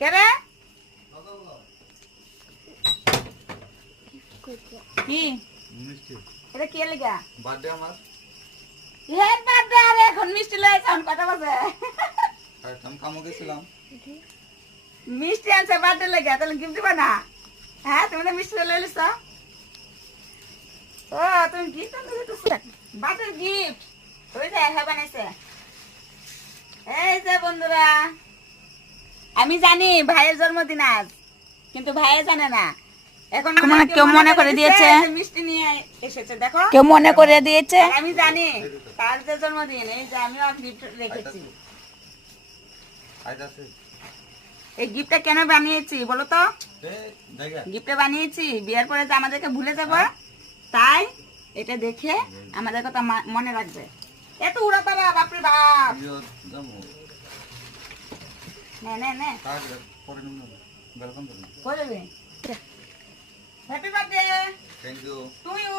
কে রে কি এটা কি লাগা বার্থডে আমার হে বার্থডে আরে এখন মিষ্টি লইছ এখন কটা বাজে আমি কামো গেছিলাম মিষ্টি আনছে বার্থডে লাগা তাহলে গিফট দিবা না হ্যাঁ তুমি না মিষ্টি লই লিছ ও তুমি গিফট আনতে দিতেছ বার্থডে গিফট ওই যে হ্যাঁ বানাইছে এই যে বন্ধুরা আমি জানি ভাইয়ের জন্মদিন আজ কিন্তু ভাইয়ে জানে না এখন কেউ মনে করে দিয়েছে মিষ্টি নিয়ে এসেছে দেখো কেউ মনে করে দিয়েছে আর আমি জানি তার যে জন্মদিন এই যে আমিও গিফট রেখেছি এই গিফটটা কেন বানিয়েছি বলো তো গিফটটা বানিয়েছি বিয়ের পরে যে আমাদেরকে ভুলে যাব তাই এটা দেখে আমাদের কথা মনে রাখবে এত উড়া তারা বাপরে বাপ নে নে নে বলবে happy birthday thank you to you